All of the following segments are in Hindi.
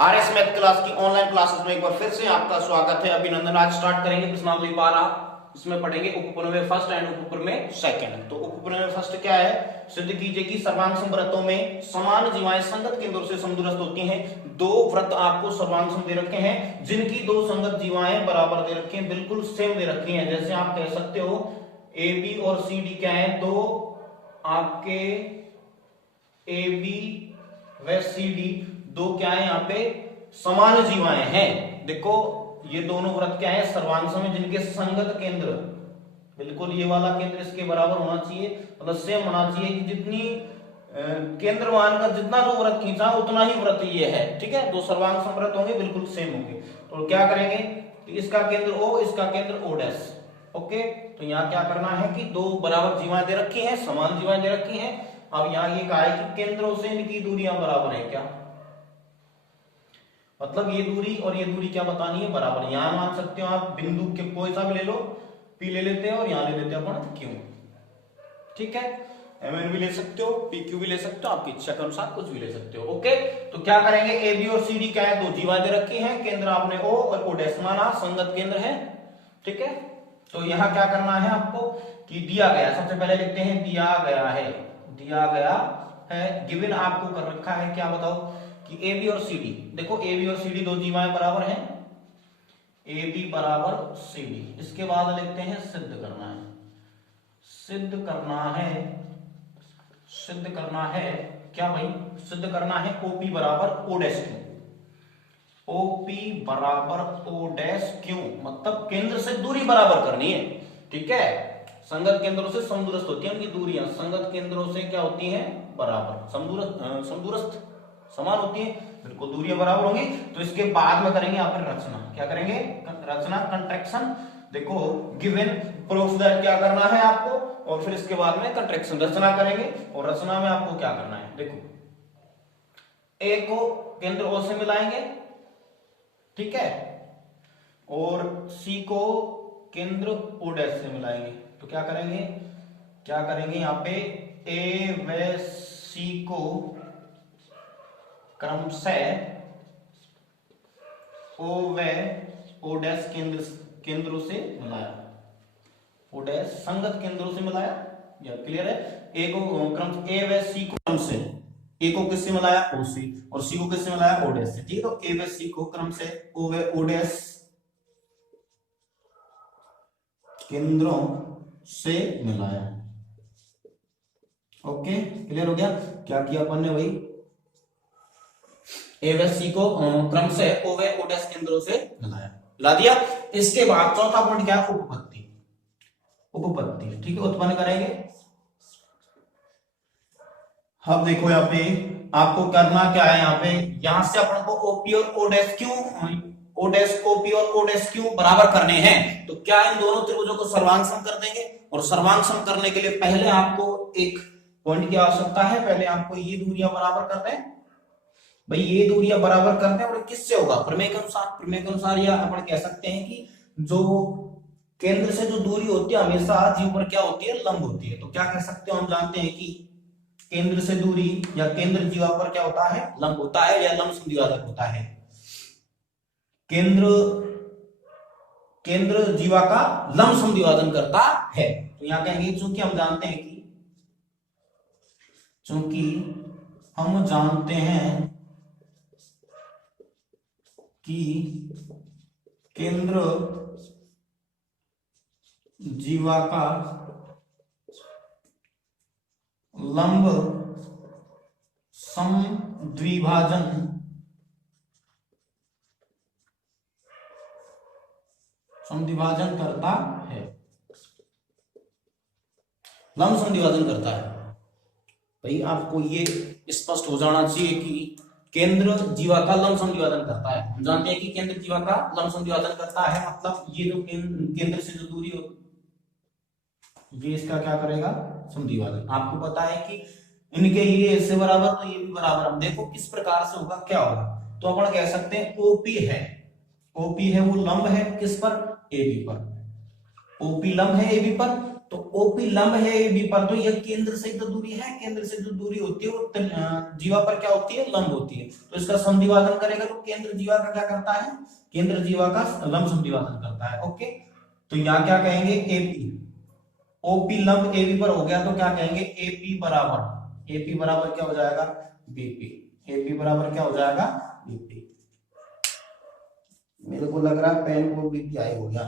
आरएस मैथ क्लास की ऑनलाइन क्लासेस में एक बार फिर से आपका स्वागत है। अभिनंदन। आज स्टार्ट करेंगे प्रश्नावली 12। इसमें पढ़ेंगे उपप्रमेय फर्स्ट एंड उपप्रमेय सेकंड। तो उपप्रमेय फर्स्ट क्या है? सिद्ध कीजिए कि सर्वांग व्रतों में समान जीवाएं संगत केंद्रों से समदूरस्थ होती हैं। दो व्रत आपको सर्वांग दे रखे हैं जिनकी दो संगत जीवाएं बराबर दे रखी हैं, बिल्कुल सेम दे रखी हैं। जैसे आप कह सकते हो ए बी और सी डी क्या है? दो आपके ए बी व सी डी दो क्या है यहाँ पे? समान जीवाएं हैं। देखो ये दोनों व्रत क्या है? सर्वांग में, जिनके संगत केंद्र बिल्कुल ये वाला केंद्र इसके बराबर होना चाहिए, मतलब सेम होना चाहिए कि जितनी केंद्र मानकर जितना जो व्रत खींचा उतना ही व्रत ये है। ठीक है, दो सर्वांग समव्रत होंगे, बिल्कुल सेम होंगे। तो क्या करेंगे? तो इसका केंद्र O, इसका केंद्र O डैश। ओके, तो यहाँ क्या करना है कि दो बराबर जीवाएं दे रखी हैं, समान जीवाएं दे रखी हैं। अब यहाँ ये कहा है कि केंद्रों से इनकी दूरियां बराबर है। क्या मतलब? ये दूरी और ये दूरी क्या बतानी है? बराबर। यहां मान सकते हो आप बिंदु के कोई सा भी ले लो, P ले लेते हैं और यहां ले लेते हैं अपन Q। ठीक है, MN भी ले सकते हो, PQ भी ले सकते हो, आपकी इच्छा के अनुसार कुछ भी ले सकते हो। ओके, तो क्या करेंगे? AB और CD क्या है? दो जीवाएं दे रखी हैं, केंद्र आपने O और O डैश माना, संगत केंद्र है। ठीक है, तो यहां क्या करना है आपको कि दिया गया, सबसे पहले लिखते हैं दिया गया है। दिया गया है, गिवन आपको कर रखा है, क्या बताओ कि ए बी और सी डी। देखो ए बी और सी डी दो जीवाएं बराबर हैं, ए बी बराबर सी डी। इसके बाद लिखते हैं सिद्ध करना है। सिद्ध करना है, सिद्ध करना है क्या भाई? सिद्ध करना है ओपी बराबर ओ डैश क्यू। ओपी बराबर ओ डैश क्यू मतलब केंद्र से दूरी बराबर करनी है। ठीक है, संगत केंद्रों से समदूरस्थ होती है उनकी दूरियां, संगत केंद्रों से क्या होती हैं? बराबर। समदूरस्थ समदूरस्थ समान होती है, बिल्कुल दूरियां बराबर होंगी। तो इसके बाद में करेंगे यहाँ पर रचना। क्या करेंगे? रचना, कंट्रैक्शन। देखो गिवन प्रूफ दैट क्या करना है आपको, और फिर इसके बाद में कंट्रैक्शन, रचना करेंगे। और रचना में आपको क्या करना है? देखो ए को केंद्र O से मिलाएंगे, ठीक है, और सी को केंद्र O डैश से मिलाएंगे। तो क्या करेंगे? क्या करेंगे यहाँ पे? ए व सी को क्रमशः O व O डैश केंद्रों से मिलाया। O डैश संगत केंद्रों से मिलाया। यह क्लियर है? ए को क्रम ए व सी को क्रम से, ए को किससे मिलाया? O से, और सी को किससे मिलाया? O डैश से। ठीक है, तो ए व सी को क्रम से O व O डैश केंद्रों से मिलाया। ओके, क्लियर हो गया? क्या किया अपन ने भाई? ए व सी को क्रम से O व O डैश केंद्रों से मिलाया, ला दिया। इसके बाद चौथा पॉइंट क्या है? उपपत्ति। उपपत्ति, ठीक है, उत्पन्न करेंगे। अब देखो यहाँ पे आपको करना क्या है? यहाँ पे यहां से अपन को ओपी और O dash Q, O dash OP और ओ डैश क्यू बराबर करने हैं। तो क्या इन दोनों त्रिभुजों को सर्वांग कर देंगे, और सर्वांग करने के लिए पहले आपको एक पॉइंट की आवश्यकता है। पहले आपको ये दूरियां बराबर कर दें भाई, ये दूरियां बराबर कर दें। और किससे होगा? प्रमेय के अनुसार। प्रमेय के अनुसार या अपन कह सकते हैं कि जो केंद्र से जो दूरी होती है हमेशा जीव पर क्या होती है? लंब होती है। तो क्या कह सकते हो? हम जानते हैं कि केंद्र से दूरी या केंद्र जीवा पर क्या होता है? लंब होता है, या लंब समद्विभाजक होता है। केंद्र केंद्र जीवा का लंब समद्विभाजन करता है। तो यहां कहेंगे चूंकि हम जानते हैं कि केंद्र जीवा का लंब समद्विभाजन करता है। लंब समद्विभाजन करता है भाई, आपको ये स्पष्ट हो जाना चाहिए कि केंद्र जीवा का लंब समद्विभाजन करता है। हम जानते हैं कि केंद्र जीवा का लंब समद्विभाजन करता है, मतलब ये जो केंद्र से जो दूरी होती, ये इसका क्या करेगा? समद्विभाजन। आपको पता है कि इनके ये इससे बराबर तो ये भी बराबर। हम देखो किस प्रकार से होगा, क्या होगा। तो अपन कह सकते हैं ओपी है, ओपी है वो लंब है किस पर? AB पर। ओपी लंब है AB पर, तो ओपी लंब है ए बी पर, तो यह केंद्र से तो दूरी है, केंद्र से जो दूरी होती है वो जीवा पर क्या होती है, लंब होती है। तो इसका समद्विभाजन करेगा तो केंद्र जीवा का क्या करता है, केंद्र जीवा का लंब समद्विभाजन करता है। ओके, तो यहाँ क्या कहेंगे, एपी, ओपी लंब एबी पर हो गया तो क्या कहेंगे, एपी बराबर क्या हो जाएगा, बीपी। एपी बराबर क्या हो जाएगा, बीपी। मेरे को लग रहा है पेन को बीपी आई हो गया,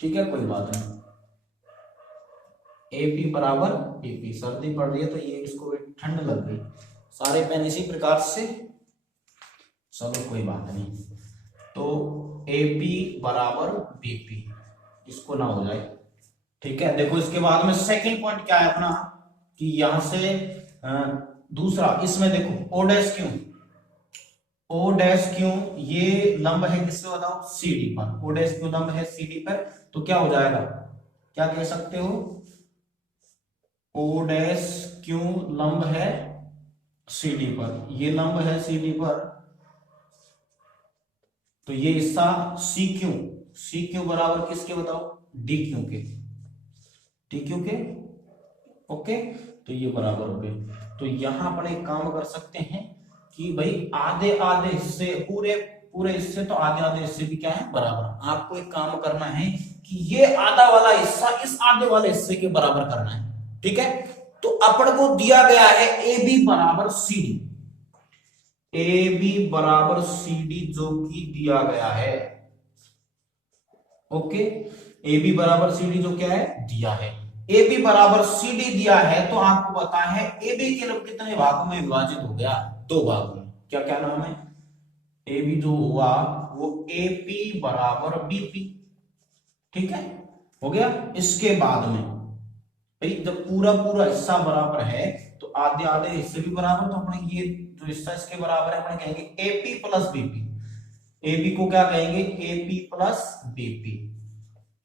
ठीक है, कोई बात नहीं। एपी बराबर बीपी, सर्दी पड़ रही है तो ये इसको भी ठंड लग गई, सारे पेन इसी प्रकार से, चलो कोई बात नहीं। तो एपी बराबर बीपी, इसको ना हो जाए, ठीक है। देखो इसके बाद में सेकंड पॉइंट क्या है अपना, कि यहां से दूसरा, इसमें देखो ओ डैश क्यों, ओ डैश क्यों, ये लंब है किससे बताओ, सीडी पर। ओ डैश क्यों लंब है सीडी पर, तो क्या हो जाएगा, क्या कह सकते हो, ओ डैश क्यों लंब है सीडी पर, ये लंब है सीडी पर, तो ये हिस्सा सी क्यू बराबर किसके बताओ, डी क्यू के, डी क्यू के। ओके, तो ये बराबर हो गए। तो यहां अपन एक काम कर सकते हैं कि भाई आधे आधे हिस्से, पूरे पूरे हिस्से तो आधे आधे हिस्से भी क्या है, बराबर। आपको एक काम करना है कि ये आधा वाला हिस्सा इस आधे वाले हिस्से के बराबर करना है, ठीक है। तो अपन को दिया गया है ए बी बराबर सी डी, ए बी बराबर सी डी जो कि दिया गया है। ओके, ए बी बराबर सी डी जो क्या है, दिया है। ए बी बराबर सी डी दिया है तो आपको पता है ए बी के लोग कितने भागों में विभाजित हो गया, दो भागों में। क्या क्या नाम है, ए बी जो हुआ वो ए पी बराबर बीपी, ठीक है, हो गया। इसके बाद में भाई जब पूरा पूरा हिस्सा बराबर है तो आधे आधे हिस्से भी बराबर, तो अपने ये जो हिस्सा इसके बराबर है अपन कहेंगे एपी प्लस बीपी। एपी को क्या कहेंगे, एपी प्लस बीपी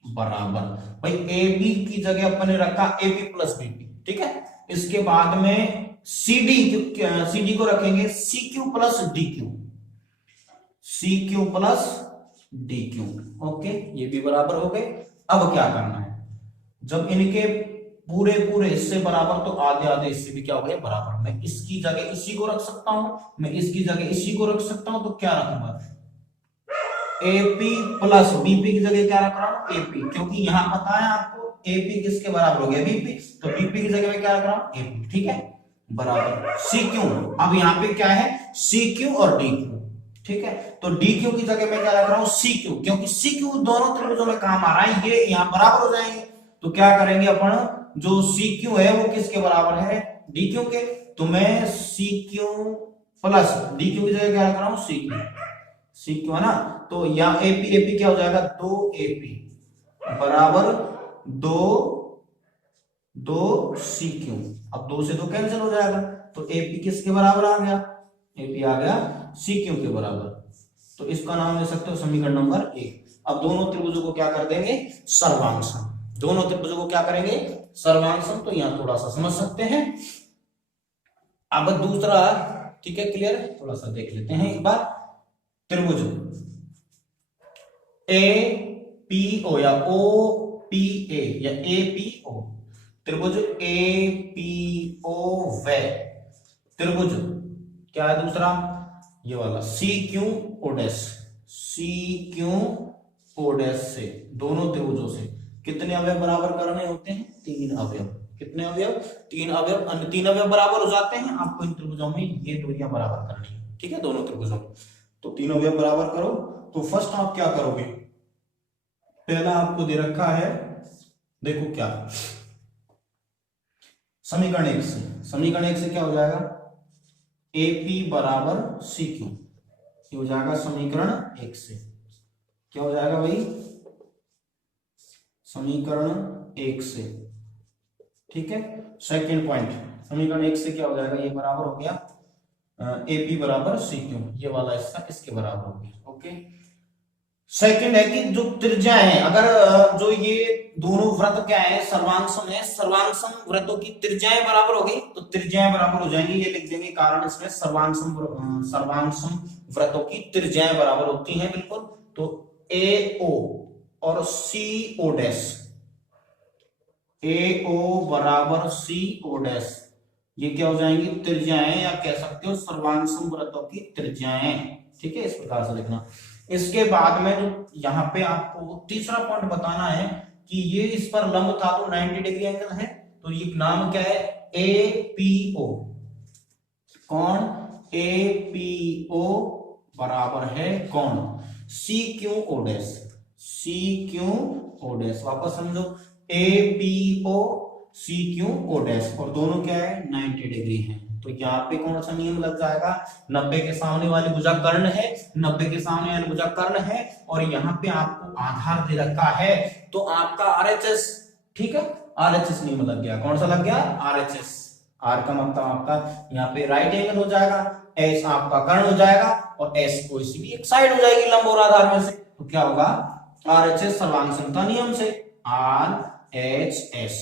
बराबर, भाई एबी की जगह अपन ने रखा एपी प्लस बीपी, ठीक है। इसके बाद में सीडी को रखेंगे C Q plus D Q, C Q plus D Q. Okay, ये भी बराबर हो गए। अब क्या करना है, जब इनके पूरे पूरे हिस्से बराबर तो आधे आधे हिस्से भी क्या हो गए, बराबर। मैं इसकी जगह इसी को रख सकता हूं, मैं इसकी जगह इसी को रख सकता हूं, तो क्या रखूंगा, एपी प्लस बीपी की जगह क्या रख रहा हूं, एपी, क्योंकि यहां पता है आपको एपी किसके बराबर हो गया, बीपी, तो बीपी की जगह में क्या रख रहा हूं, एपी, ठीक है, बराबर सी क्यू। अब यहां पे क्या है, सी क्यू और डी क्यू, ठीक है। तो डी क्यू की जगह में क्या रख रहा हूं, सी क्यू, क्योंकि सी क्यू दोनों त्रिभुजों में काम आ रहा है, ये यहां बराबर हो जाएंगे। तो क्या करेंगे अपन, जो सी क्यू है वो किसके बराबर है, डी क्यू के, तो मैं C Q plus D Q की जगह क्या रख रहा हूं, सी क्यू, सी क्यू है ना। तो यहाँ एपी एपी क्या हो जाएगा, दो एपी बराबर दो सी क्यू। अब दो से दो कैंसिल हो जाएगा, तो एपी किसके बराबर आ गया, एपी आ गया सी क्यू के बराबर। तो इसका नाम ले सकते हो समीकरण नंबर 1। अब दोनों त्रिभुजों को क्या कर देंगे, सर्वांशम, दोनों त्रिभुजों को क्या करेंगे, सर्वांशम। तो यहां थोड़ा सा समझ सकते हैं। अब दूसरा, ठीक है, क्लियर, थोड़ा सा देख लेते हैं एक बार। त्रिभुज ए पी ओ या ओ पी ए या ए पी ओ, त्रिभुज ए पी ओ व त्रिभुज क्या है दूसरा, ये वाला C Q O dash, C Q O dash से दोनों त्रिभुजों से कितने अवयव बराबर करने होते हैं, 3 अवयव। कितने अवयव, 3 अवयव। अन्य 3 अवयव बराबर हो जाते हैं, आपको इन त्रिभुजों में ये दूरियां बराबर करनी है, ठीक है, दोनों त्रिभुजों में। तो 3 अवयव बराबर करो। तो फर्स्ट आप क्या करोगे, पहला आपको दे रखा है, देखो क्या, समीकरण 1 से, समीकरण 1 से क्या हो जाएगा, एपी बराबर सी क्यू, ये हो जाएगा समीकरण 1 से। क्या हो जाएगा भाई, समीकरण 1 से, ठीक है। सेकंड पॉइंट, समीकरण 1 से क्या हो जाएगा, ये बराबर हो गया एपी बराबर सी क्यू, ये वाला हिस्सा इसके बराबर हो गया। ओके, सेकंड है कि जो त्रिज्या है, अगर जो ये दोनों वृत्त क्या है, सर्वांशम है, सर्वांशम वृत्तों की त्रिज्याएं बराबर हो गई, तो त्रिज्याएं बराबर हो जाएंगी, ये लिख देंगे, कारण इसमें सर्वांशम वृत्तों की त्रिज्याएं बराबर होती हैं, बिल्कुल। तो ए ओ और सी ओ डैश, ए ओ बराबर सी ओ डैश, ये क्या हो जाएंगी, त्रिज्याएं, या कह सकते हो सर्वांग समवृत्तों की त्रिज्याएं। ठीक है, इस प्रकार से लिखना। इसके बाद में जो यहाँ पे आपको तीसरा पॉइंट बताना है कि ये इस पर लंब था तो 90 डिग्री एंगल है, तो ये नाम क्या है, ए पी ओ। कौन, ए पी ओ बराबर है कौन, C Q O dash, C Q O dash. वापस समझो, A P O C Q O dash, और दोनों क्या है, 90 डिग्री है। तो यहाँ पे कौन सा नियम लग जाएगा, 90 के सामने वाली भुजा कर्ण है, 90 के सामने वाली भुजा कर्ण है, और यहाँ पे आपको आधार दे रखा है, तो आपका आरएचएस, ठीक है, आरएचएस नियम लग गया। कौन सा लग गया, आरएचएस। आर का मतलब आपका यहाँ पे राइट एंगल हो जाएगा, एस आपका कर्ण हो जाएगा, और एस कोई सी भी एक साइड हो जाएगी लंब और आधार में से, तो क्या होगा, आरएचएस सर्वांग समता नियम से, आर एच एस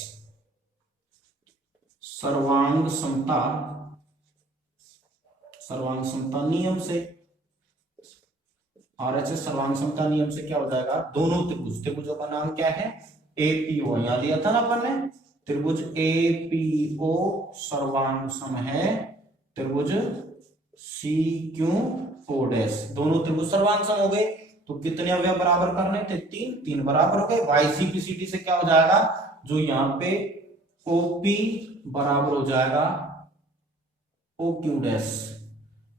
सर्वांग समता, सर्वांग समता नियम से, आरएचएस सर्वांग समता नियम से क्या हो जाएगा, दोनों त्रिभुज, त्रिभुजों का नाम क्या है, एपीओ, यहां लिया था ना अपन ने, त्रिभुज एपीओ सर्वांग सम है त्रिभुज सी क्यू ओ डैश, दोनों त्रिभुज सर्वांग सम हो गए। तो कितने अवयव बराबर करने थे, तीन, तीन बराबर हो गए। वाईसीपीसीटी से क्या हो जाएगा, जो यहाँ पे ओपी बराबर हो जाएगा ओ क्यू डैश,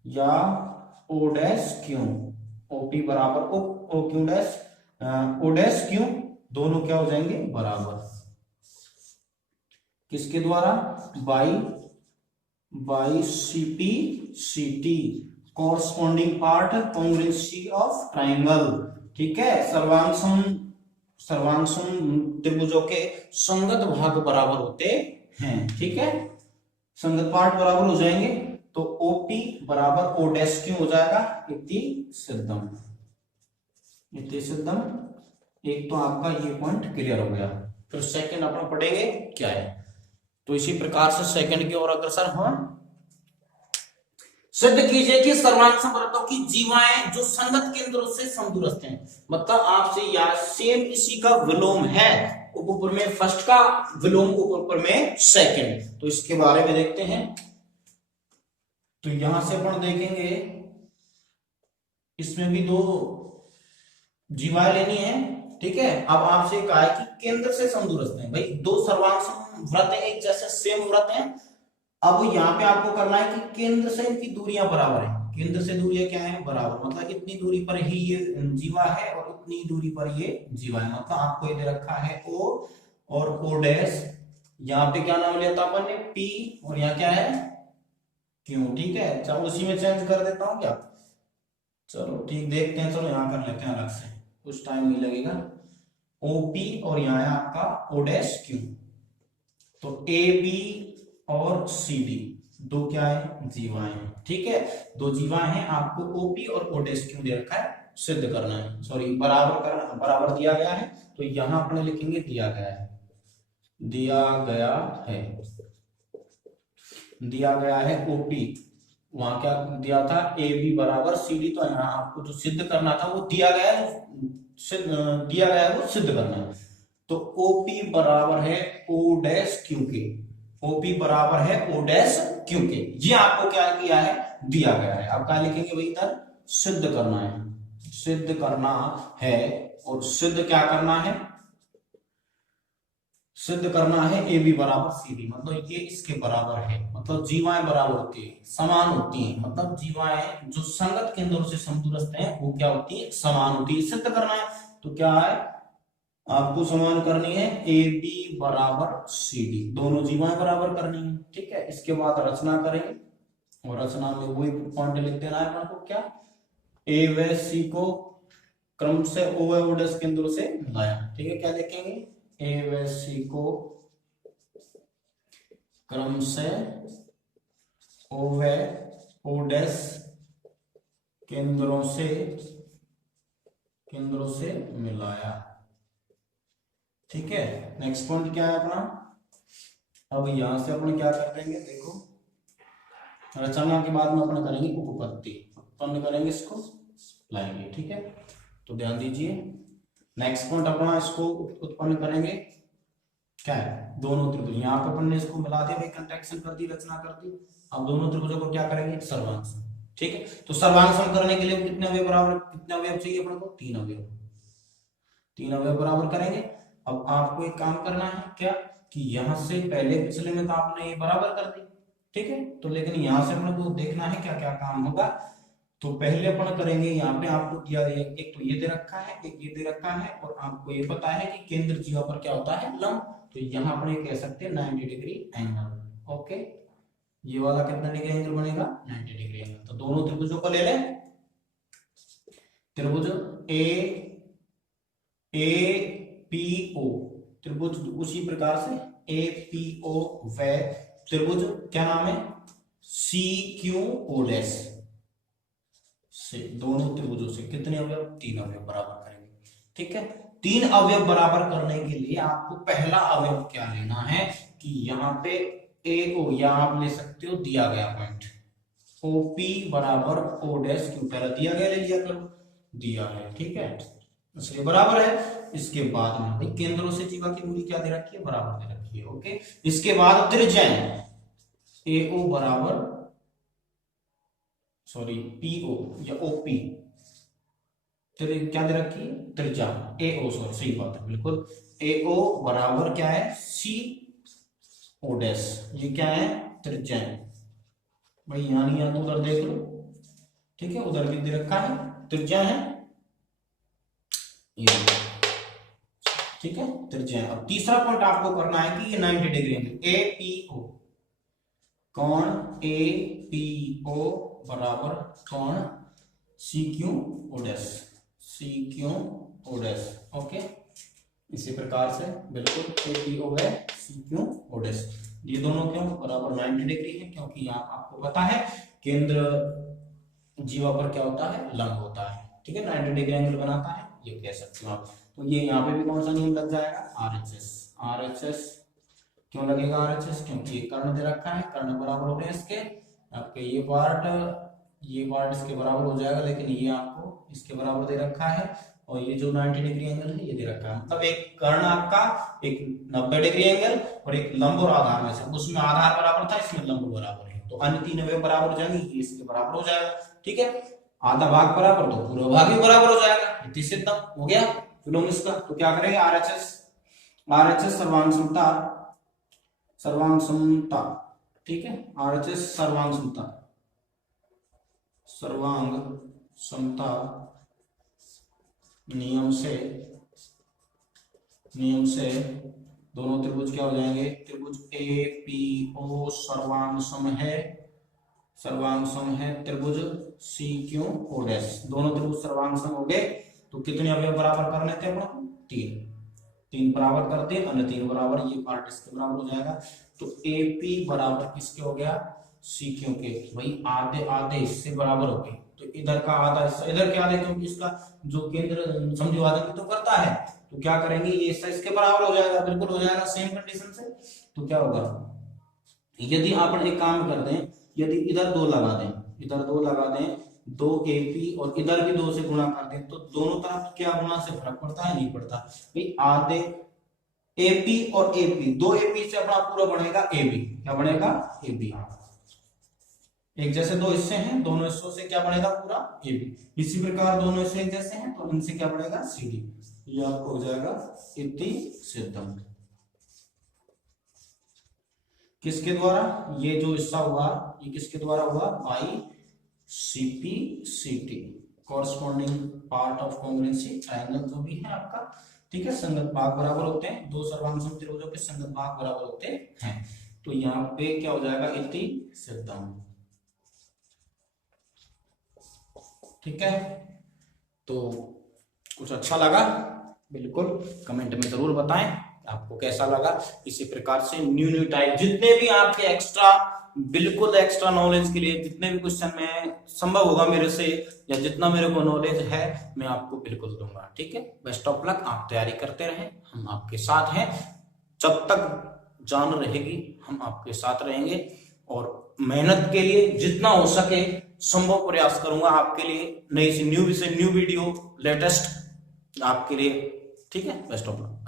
या ओ डैश क्यू, ओपी बराबर O Q dash, O dash Q, दोनों क्या हो जाएंगे बराबर, किसके द्वारा, by CPCT, corresponding part congruency of triangle. ठीक है, सर्वांगसम त्रिभुजों के संगत भाग बराबर होते हैं। ठीक है, संगत पार्ट बराबर हो जाएंगे, तो ओपी बराबर ओ डैश क्यू हो जाएगा, इति सिद्धम, इति सिद्धम। एक तो आपका ये पॉइंट क्लियर हो गया। फिर सेकंड अपना पढ़ेंगे क्या है, तो इसी प्रकार से सेकंड की ओर अग्रसर हम सिद्ध कीजिए कि सर्वांग समवृत्तों की जीवाएं जो संगत केंद्रों से समदूरस्थ हैं, मतलब आपसे या सेम इसी का विलोम है, ऊपर में फर्स्ट का विलोम, ऊपर में सेकंड, तो इसके बारे में देखते हैं। तो यहां से अपन देखेंगे, इसमें भी दो जीवाएं लेनी है। ठीक है, अब आपसे कहा है कि केंद्र से समदूरस्थ हैं, भाई दो सर्वांग समवृत्त एक जैसे सेम व्रत हैं। अब यहाँ पे आपको करना है कि केंद्र से इनकी दूरियां बराबर है, केंद्र से दूरियां क्या है, बराबर, मतलब इतनी दूरी पर ही ये जीवा है और इतनी दूरी पर ये जीवा है, मतलब आपको ये दे रखा है ओ और ओ डैश, यहाँ पे क्या नाम लेता अपन ने, पी, और यहाँ क्या है, क्यू। ठीक है, चलो उसी में चेंज कर देता हूँ क्या, चलो ठीक, देखते हैं, चलो यहाँ कर लेते हैं अलग से, कुछ टाइम नहीं लगेगा। ओपी और यहाँ है आपका ओ डैश क्यू, तो ए बी और सी डी दो क्या है, जीवाएं। ठीक है, दो जीवाएं हैं, आपको ओपी और ओ डैश क्यू दे रखा है, सिद्ध करना है, सॉरी बराबर करना, बराबर दिया गया है, तो यहां अपने लिखेंगे दिया गया है, दिया गया है, दिया गया है ओपी, वहां क्या दिया था, ए बी बराबर सी डी, तो यहाँ आपको जो सिद्ध करना था वो दिया गया है, दिया गया है वो सिद्ध करना है। तो ओपी बराबर है ओ डैश क्यू के, ओपी बराबर है ओ डैश क्यू के, ये आपको क्या किया है, दिया गया है। अब क्या लिखेंगे भाई, इधर सिद्ध करना है, सिद्ध करना है, और सिद्ध क्या करना है, सिद्ध करना है ए बी बराबर सी डी, मतलब ये इसके बराबर है, मतलब जीवाएं बराबर होती है, समान होती हैं, मतलब जीवाएं जो संगत केंद्रों से समदूरस्थ हैं वो क्या होती है, समान होती है। सिद्ध करना है तो क्या है, आपको समान करनी है ए बी बराबर सी डी, दोनों जीवाएं बराबर करनी है। ठीक है, इसके बाद रचना करेंगे, और रचना में वही पॉइंट लिख देना है अपन को, क्या, ए व सी को क्रम से ओ व ओ डैश केंद्रों से मिलाया। ठीक है, क्या लिखेंगे, ए व सी को क्रम से ओ व ओ डैश केंद्रों से मिलाया। ठीक है, नेक्स्ट पॉइंट क्या है अपना, अब यहां से अपन क्या कर देंगे, देखो रचना के बाद में अपन करेंगे उपपत्ति, उत्पन्न करेंगे, इसको लाएंगे। ठीक है, तो ध्यान दीजिए, नेक्स्ट पॉइंट अपना इसको उत्पन्न करेंगे, क्या है, दोनों त्रिभुज, यहाँ पे अपन ने इसको मिला दिया भाई, कंट्रैक्शन कर दी, रचना कर दी। अब दोनों त्रिभुजों को क्या करेंगे, सर्वांग सम। ठीक है, तो सर्वांग सम करने के लिए कितने अवयव बराबर, कितने अवयव चाहिए अपन को, 3 अवयव, 3 अवयव बराबर करेंगे। अब आपको एक काम करना है क्या, कि यहां से पहले पिछले में तो आपने ये बराबर कर दी, ठीक है, तो लेकिन यहां से अपने को देखना है क्या क्या काम होगा। तो पहले अपन करेंगे, यहाँ पे आपको दिया एक तो ये दे रखा है, एक ये दे रखा है, और आपको ये पता है कि केंद्र जीवा पर क्या होता है, लंब। तो यहाँ अपन कह सकते हैं 90 डिग्री एंगल। ओके, ये वाला कितना डिग्री एंगल बनेगा, 90 डिग्री एंगल। तो दोनों त्रिभुजों को ले लें, त्रिभुज ए पी ओ त्रिभुज, उसी प्रकार से ए पी ओ व त्रिभुज क्या नाम है, सी क्यू ओ डैश से, दोनों त्रिभुजों से कितने अवयव, 3 अवयव बराबर करेंगे। ठीक है, 3 अवयव बराबर करने के लिए आपको पहला अवयव क्या लेना है, कि यहाँ पे ए ओ, या आप ले सकते हो दिया गया पॉइंट ओपी बराबर ओ डैश क्यू, पहला दिया गया ले लिया करो, दिया है, ठीक है, इसलिए बराबर है। इसके बाद में भाई केंद्रों से जीवा की दूरी क्या दे रखी है, बराबर दे रखी है। ओके, इसके बाद त्रिज्या ए ओ बराबर, सॉरी पीओ या ओपी, क्या दे रखी है, त्रिज्या ए ओ, सॉरी सही बात है बिल्कुल, ए ओ बराबर क्या है, सी ओ डैश, ये क्या है, त्रिज्या है भाई, यहां नहीं यहाँ तो उधर देख लो, ठीक है, उधर भी दे रखा है, त्रिज्या है ये, ठीक है, त्रिज्या है। अब तीसरा पॉइंट आपको करना है कि ये 90 degree angle A P O, कोण ए पी ओ बराबर कोण C Q O dash, C Q O dash. Okay, इसी प्रकार से बिल्कुल ए पी ओ है सी क्यू ओ डैश, ये दोनों क्यों बराबर 90 डिग्री है, क्योंकि यहाँ आपको पता है केंद्र जीवा पर क्या होता है, लंब होता है। ठीक है, 90 डिग्री एंगल बनाता है, ये कह सकते हो आप। तो ये यहाँ पे भी कौन सा नियम लग जाएगा, आरएचएस। आरएचएस क्यों लगेगा आरएचएस, क्योंकि ये कर्ण दे रखा है, कर्ण बराबर हो गए इसके, आपके ये पार्ट इसके बराबर हो जाएगा, लेकिन ये आपको इसके बराबर दे रखा है, और ये जो 90 डिग्री एंगल है ये दे रखा है, मतलब एक कर्ण आपका, एक 90 डिग्री एंगल, और एक लंब और आधार में से, उसमें आधार बराबर था, इसमें लंब बराबर है, तो अन्य 3 अवयव बराबर हो जाएंगे, ये इसके बराबर हो जाएगा। ठीक है, आधा भाग बराबर तो पूरा भाग भी बराबर हो जाएगा, इतनी सिद्ध हो गया फिल्म इसका। तो क्या करेंगे, आरएचएस, आरएचएस सर्वांग समता, सर्वांग समता, ठीक है, आरएचएस सर्वांग समता, सर्वांग समता नियम से दोनों त्रिभुज क्या हो जाएंगे, त्रिभुज ए पी ओ सर्वांग सम है, सर्वांग सम है त्रिभुज सी क्यू ओ डैश, दोनों त्रिभुज सर्वांग सम हो गए। तो कितने अवयव बराबर करने थे अपन, 3 बराबर करते, अन्य 3 बराबर, ये पार्ट इसके बराबर हो जाएगा। तो ए पी बराबर किसके हो गया, सी क्यू के, भाई आधे आधे इससे बराबर हो गए, तो इधर का आधा हिस्सा इधर के आधे, क्योंकि इसका जो केंद्र समद्विभाजक तो करता है, तो क्या करेंगे, ये हिस्सा इसके बराबर हो जाएगा, बिल्कुल हो जाएगा सेम कंडीशन से। तो क्या होगा, यदि आप एक काम कर दें, यदि इधर 2 लगा दें, इधर 2 लगा दें, 2 AP और इधर भी 2 से गुणा कर दें, तो दोनों तरफ क्या गुणा से फर्क पड़ता है, नहीं पड़ता भाई, आधे AP और AP, 2 AP से अपना पूरा बनेगा AB, क्या बनेगा, AB, एक जैसे 2 हिस्से हैं, दोनों हिस्सों से क्या बनेगा, पूरा AB। इसी प्रकार दोनों हिस्से एक जैसे हैं, तो इनसे क्या बनेगा, CD, ये आपको हो जाएगा इति सिद्धम। किसके द्वारा, ये जो हिस्सा हुआ ये किसके द्वारा हुआ, by CP CT, corresponding part of congruency triangle जो भी है आपका। ठीक है, संगत भाग बराबर होते हैं, 2 सर्वांग त्रिभुजों के संगत भाग बराबर होते हैं, तो यहाँ पे क्या हो जाएगा, इति सिद्धम। ठीक है, तो कुछ अच्छा लगा बिल्कुल कमेंट में जरूर बताएं आपको कैसा लगा। इसी प्रकार से न्यू टाइप जितने भी आपके एक्स्ट्रा, बिल्कुल एक्स्ट्रा नॉलेज के लिए जितने भी क्वेश्चन में संभव होगा मेरे से, या जितना मेरे को नॉलेज है मैं आपको बिल्कुल दूंगा। ठीक है, बेस्ट ऑफ लक, आप तैयारी करते रहें, हम आपके साथ हैं, जब तक जान रहेगी हम आपके साथ रहेंगे, और मेहनत के लिए जितना हो सके संभव प्रयास करूंगा आपके लिए, नई से न्यू विषय, न्यू वीडियो लेटेस्ट आपके लिए। ठीक है, बेस्ट ऑफ लक।